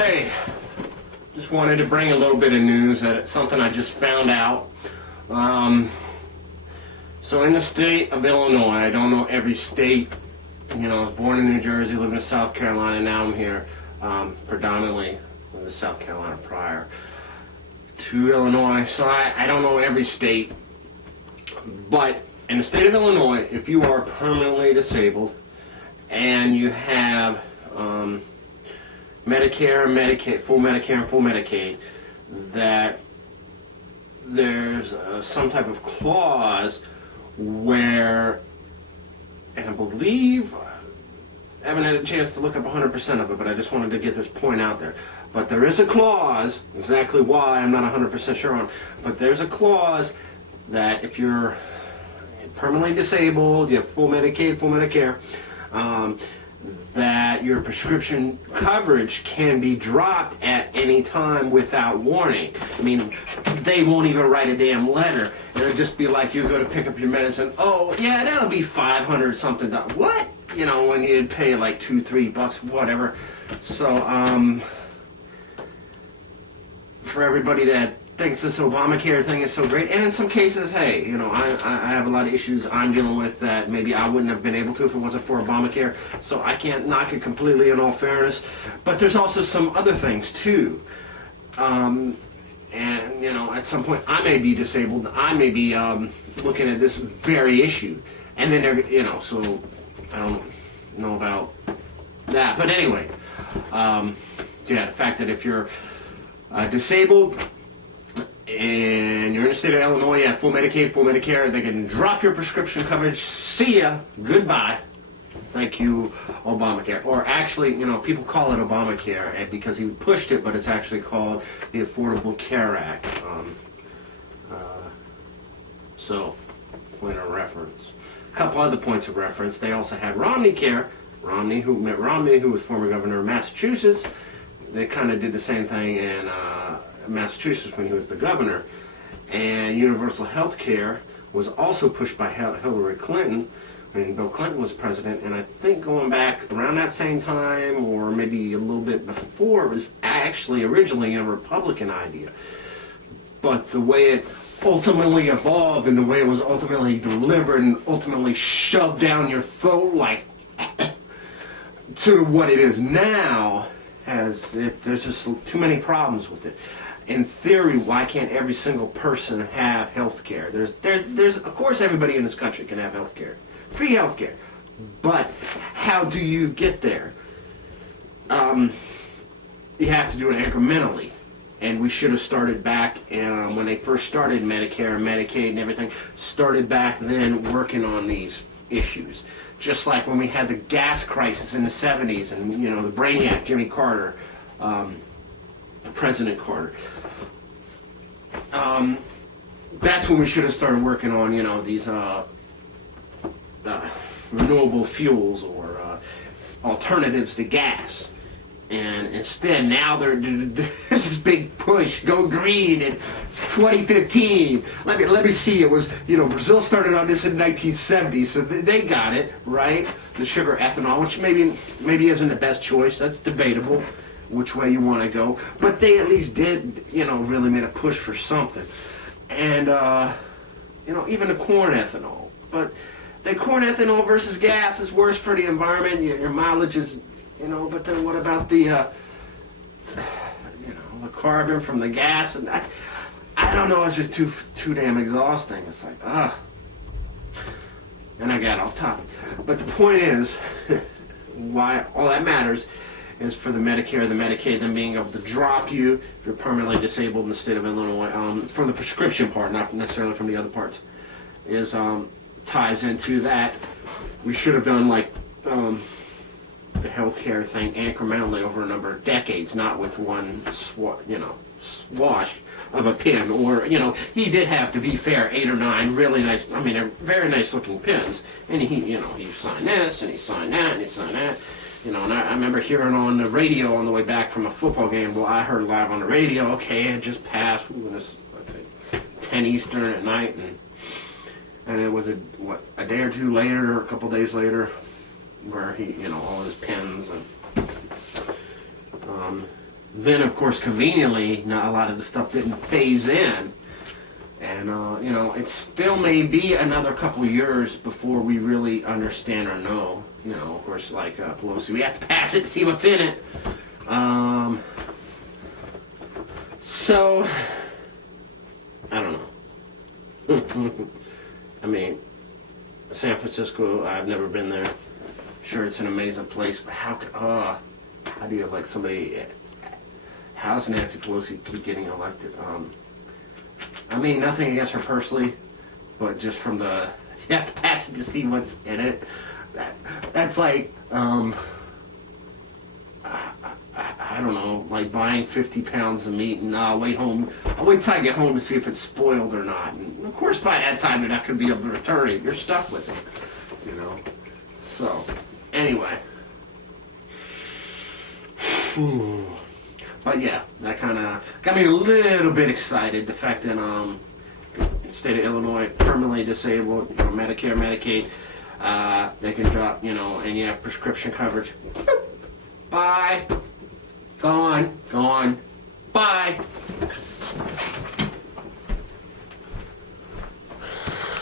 Hey, just wanted to bring a little bit of news that it's something I just found out. So in the state of Illinois, I don't know every state, I was born in New Jersey, lived in South Carolina, now I'm here, predominantly in South Carolina prior to Illinois, so I don't know every state, but in the state of Illinois, if you are permanently disabled and you have Medicare, Medicaid, full Medicare and full Medicaid, that there's some type of clause where, and I believe, I haven't had a chance to look up 100% of it, but I just wanted to get this point out there. But there is a clause, exactly why I'm not 100% sure on, but there's a clause that if you're permanently disabled, you have full Medicaid, full Medicare, that your prescription coverage can be dropped at any time without warning. I mean, they won't even write a damn letter. It'll just be like you go to pick up your medicine. Oh, yeah, that'll be $500 something. What? When you'd pay like $2-3, whatever. So, for everybody that thinks this Obamacare thing is so great, and in some cases, hey, I have a lot of issues I'm dealing with that maybe I wouldn't have been able to if it wasn't for Obamacare, so I can't knock it completely in all fairness, but there's also some other things too, and at some point I may be disabled, I may be looking at this very issue, and then so I don't know about that, but anyway, the fact that if you're disabled and you're in the state of Illinois, you have full Medicaid, full Medicare, they can drop your prescription coverage. See ya. Goodbye. Thank you, Obamacare. Or actually, people call it Obamacare because he pushed it, but it's actually called the Affordable Care Act. So, point of reference. A couple other points of reference. They also had Romney Care. Mitt Romney, who was former governor of Massachusetts. They kind of did the same thing in Massachusetts when he was the governor, and universal health care was also pushed by Hillary Clinton when Bill Clinton was president, and I think going back around that same time or maybe a little bit before, it was actually originally a Republican idea, but the way it ultimately evolved and the way it was ultimately delivered and ultimately shoved down your throat like to what it is now, there's just too many problems with it. In theory, why can't every single person have health care? There's of course everybody in this country can have health care, free health care, but how do you get there? You have to do it incrementally, and we should have started back when they first started Medicare and Medicaid and everything, started back then working on these issues. Just like when we had the gas crisis in the 70s and, the brainiac, Jimmy Carter, President Carter. That's when we should have started working on, these renewable fuels or alternatives to gas. And instead, now there's this big push, go green in 2015. Let me see. It was, Brazil started on this in 1970, so they got it right. The sugar ethanol, which maybe isn't the best choice. That's debatable, which way you want to go. But they at least did, really made a push for something. And even the corn ethanol. But the corn ethanol versus gas is worse for the environment. Your mileage is. But then what about the carbon from the gas? And I don't know, it's just too damn exhausting. It's like, and I got off topic. But the point is, why all that matters is for the Medicare, the Medicaid, them being able to drop you if you're permanently disabled in the state of Illinois, from the prescription part, not necessarily from the other parts, is ties into that. We should have done like, the healthcare thing incrementally over a number of decades, not with one swash of a pin. Or he did have, to be fair, 8 or 9 really nice, very nice looking pins, and he signed this and he signed that and he signed that, and I remember hearing on the radio on the way back from a football game. Well, I heard live on the radio, okay, it just passed. This I think 10 Eastern at night, and it was a day or two later, or a couple days later, where he, all his pens and then, of course, conveniently, not a lot of the stuff didn't phase in. And, you know, it still may be another couple years before we really understand or know. You know, of course, like Pelosi, we have to pass it, see what's in it. So, I don't know. I mean, San Francisco, I've never been there. Sure, it's an amazing place, but how do you elect somebody? How's Nancy Pelosi keep getting elected? I mean, nothing against her personally, but just from the, you have to pass it to see what's in it. That's like, I don't know, like buying 50 pounds of meat and I'll wait till I get home to see if it's spoiled or not. And of course, by that time, you're not going to be able to return it. You're stuck with it, you know. So, anyway. But yeah, that kind of got me a little bit excited. The fact that the state of Illinois, permanently disabled, you know, Medicare, Medicaid, they can drop, you know, and you have prescription coverage. Bye. Gone. Bye.